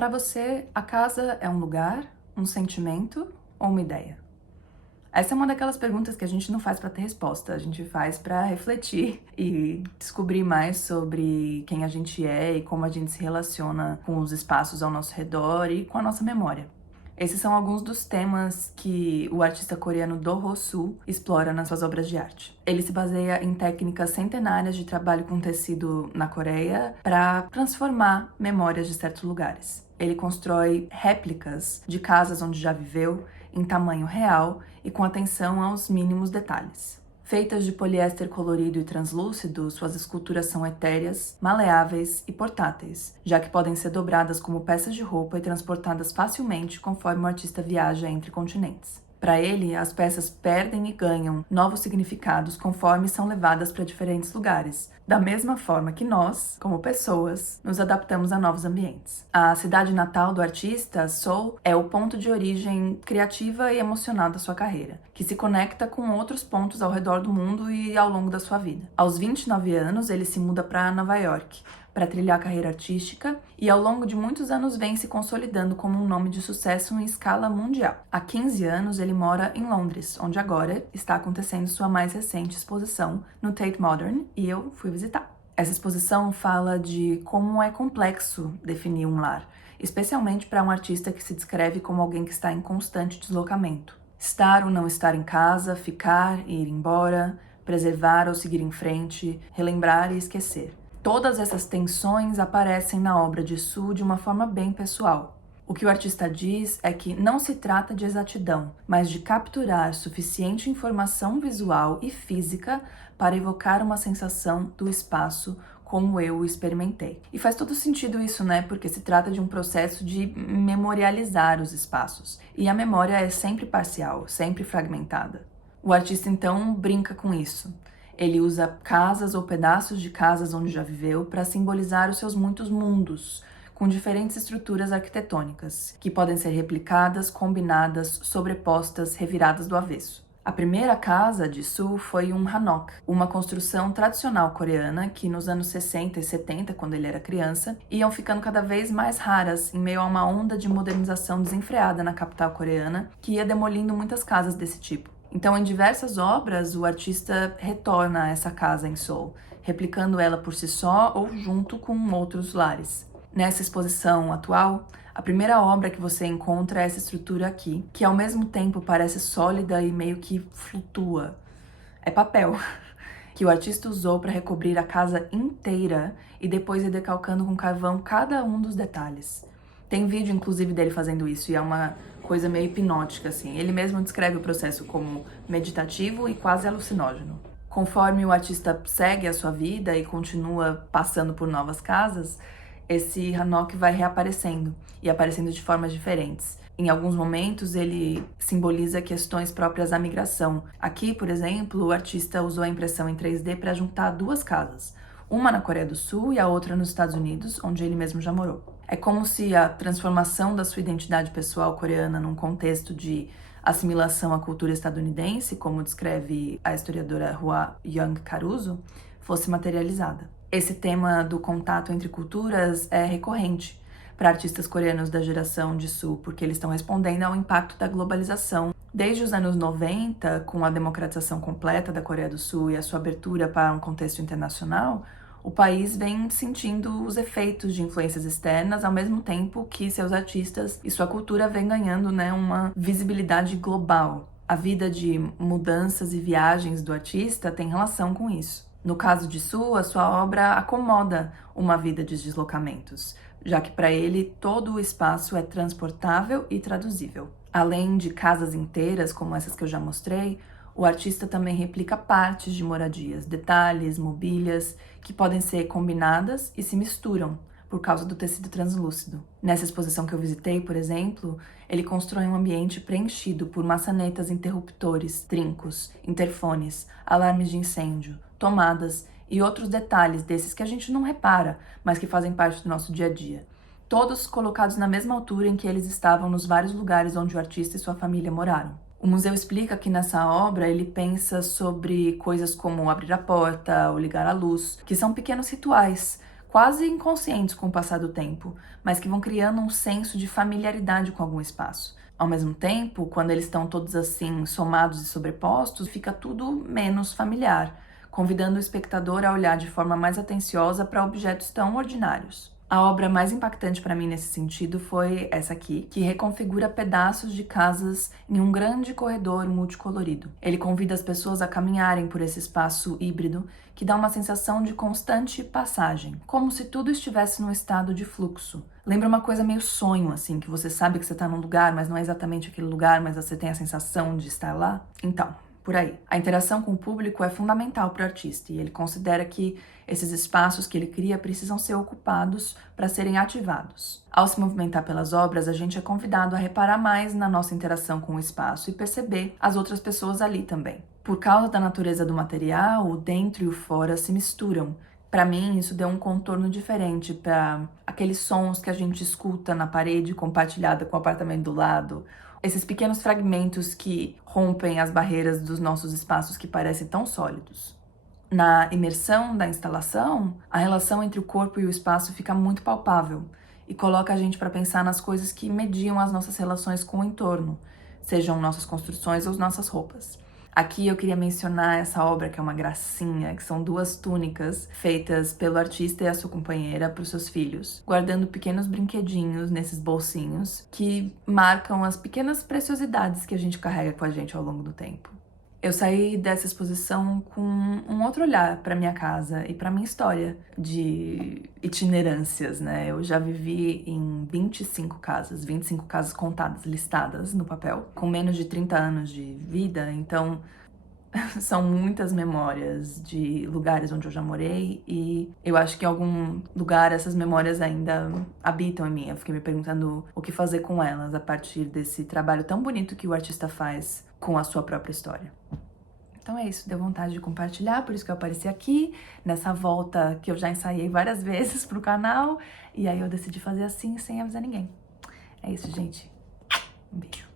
Para você, a casa é um lugar, um sentimento ou uma ideia? Essa é uma daquelas perguntas que a gente não faz para ter resposta, a gente faz para refletir e descobrir mais sobre quem a gente é e como a gente se relaciona com os espaços ao nosso redor e com a nossa memória. Esses são alguns dos temas que o artista coreano Do Ho-soo explora nas suas obras de arte. Ele se baseia em técnicas centenárias de trabalho com tecido na Coreia para transformar memórias de certos lugares. Ele constrói réplicas de casas onde já viveu, em tamanho real e com atenção aos mínimos detalhes. Feitas de poliéster colorido e translúcido, suas esculturas são etéreas, maleáveis e portáteis, já que podem ser dobradas como peças de roupa e transportadas facilmente conforme o artista viaja entre continentes. Para ele, as peças perdem e ganham novos significados conforme são levadas para diferentes lugares, da mesma forma que nós, como pessoas, nos adaptamos a novos ambientes. A cidade natal do artista, Seoul, é o ponto de origem criativa e emocional da sua carreira, que se conecta com outros pontos ao redor do mundo e ao longo da sua vida. Aos 29 anos, ele se muda para Nova York, para trilhar a carreira artística e ao longo de muitos anos vem se consolidando como um nome de sucesso em escala mundial. Há 15 anos ele mora em Londres, onde agora está acontecendo sua mais recente exposição no Tate Modern e eu fui visitar. Essa exposição fala de como é complexo definir um lar, especialmente para um artista que se descreve como alguém que está em constante deslocamento. Estar ou não estar em casa, ficar e ir embora, preservar ou seguir em frente, relembrar e esquecer. Todas essas tensões aparecem na obra de Soo de uma forma bem pessoal. O que o artista diz é que não se trata de exatidão, mas de capturar suficiente informação visual e física para evocar uma sensação do espaço como eu o experimentei. E faz todo sentido isso, né? Porque se trata de um processo de memorializar os espaços. E a memória é sempre parcial, sempre fragmentada. O artista então brinca com isso. Ele usa casas ou pedaços de casas onde já viveu para simbolizar os seus muitos mundos, com diferentes estruturas arquitetônicas, que podem ser replicadas, combinadas, sobrepostas, reviradas do avesso. A primeira casa de Soo foi um hanok, uma construção tradicional coreana que nos anos 60 e 70, quando ele era criança, iam ficando cada vez mais raras em meio a uma onda de modernização desenfreada na capital coreana, que ia demolindo muitas casas desse tipo. Então, em diversas obras, o artista retorna a essa casa em Seoul, replicando ela por si só ou junto com outros lares. Nessa exposição atual, a primeira obra que você encontra é essa estrutura aqui, que ao mesmo tempo parece sólida e meio que flutua. É papel, que o artista usou para recobrir a casa inteira e depois ir decalcando com carvão cada um dos detalhes. Tem vídeo, inclusive, dele fazendo isso, e é uma coisa meio hipnótica, assim. Ele mesmo descreve o processo como meditativo e quase alucinógeno. Conforme o artista segue a sua vida e continua passando por novas casas, esse hanok vai reaparecendo, e aparecendo de formas diferentes. Em alguns momentos, ele simboliza questões próprias à migração. Aqui, por exemplo, o artista usou a impressão em 3D para juntar duas casas, uma na Coreia do Sul e a outra nos Estados Unidos, onde ele mesmo já morou. É como se a transformação da sua identidade pessoal coreana num contexto de assimilação à cultura estadunidense, como descreve a historiadora Hwa Young Caruso, fosse materializada. Esse tema do contato entre culturas é recorrente para artistas coreanos da geração de Sul, porque eles estão respondendo ao impacto da globalização. Desde os anos 90, com a democratização completa da Coreia do Sul e a sua abertura para um contexto internacional, o país vem sentindo os efeitos de influências externas ao mesmo tempo que seus artistas e sua cultura vem ganhando, uma visibilidade global. A vida de mudanças e viagens do artista tem relação com isso. No caso de Soo, a sua obra acomoda uma vida de deslocamentos, já que para ele todo o espaço é transportável e traduzível. Além de casas inteiras, como essas que eu já mostrei, o artista também replica partes de moradias, detalhes, mobílias, que podem ser combinadas e se misturam por causa do tecido translúcido. Nessa exposição que eu visitei, por exemplo, ele constrói um ambiente preenchido por maçanetas interruptores, trincos, interfones, alarmes de incêndio, tomadas e outros detalhes desses que a gente não repara, mas que fazem parte do nosso dia a dia. Todos colocados na mesma altura em que eles estavam nos vários lugares onde o artista e sua família moraram. O museu explica que nessa obra ele pensa sobre coisas como abrir a porta ou ligar a luz, que são pequenos rituais, quase inconscientes com o passar do tempo, mas que vão criando um senso de familiaridade com algum espaço. Ao mesmo tempo, quando eles estão todos assim somados e sobrepostos, fica tudo menos familiar, convidando o espectador a olhar de forma mais atenciosa para objetos tão ordinários. A obra mais impactante para mim nesse sentido foi essa aqui, que reconfigura pedaços de casas em um grande corredor multicolorido. Ele convida as pessoas a caminharem por esse espaço híbrido que dá uma sensação de constante passagem, como se tudo estivesse num estado de fluxo. Lembra uma coisa meio sonho, assim, que você sabe que você está num lugar, mas não é exatamente aquele lugar, mas você tem a sensação de estar lá? Então, por aí. A interação com o público é fundamental para o artista e ele considera que esses espaços que ele cria precisam ser ocupados para serem ativados. Ao se movimentar pelas obras, a gente é convidado a reparar mais na nossa interação com o espaço e perceber as outras pessoas ali também. Por causa da natureza do material, o dentro e o fora se misturam. Para mim, isso deu um contorno diferente para aqueles sons que a gente escuta na parede compartilhada com o apartamento do lado. Esses pequenos fragmentos que rompem as barreiras dos nossos espaços que parecem tão sólidos. Na imersão da instalação, a relação entre o corpo e o espaço fica muito palpável e coloca a gente para pensar nas coisas que mediam as nossas relações com o entorno, sejam nossas construções ou nossas roupas. Aqui eu queria mencionar essa obra que é uma gracinha, que são 2 túnicas feitas pelo artista e a sua companheira para os seus filhos, guardando pequenos brinquedinhos nesses bolsinhos que marcam as pequenas preciosidades que a gente carrega com a gente ao longo do tempo. Eu saí dessa exposição com um outro olhar para minha casa e para minha história de itinerâncias, né? Eu já vivi em 25 casas contadas, listadas no papel, com menos de 30 anos de vida, então são muitas memórias de lugares onde eu já morei e eu acho que em algum lugar essas memórias ainda habitam em mim. Eu fiquei me perguntando o que fazer com elas a partir desse trabalho tão bonito que o artista faz com a sua própria história. Então é isso, deu vontade de compartilhar, por isso que eu apareci aqui, nessa volta que eu já ensaiei várias vezes pro canal, e aí eu decidi fazer assim, sem avisar ninguém. É isso, gente. Um beijo.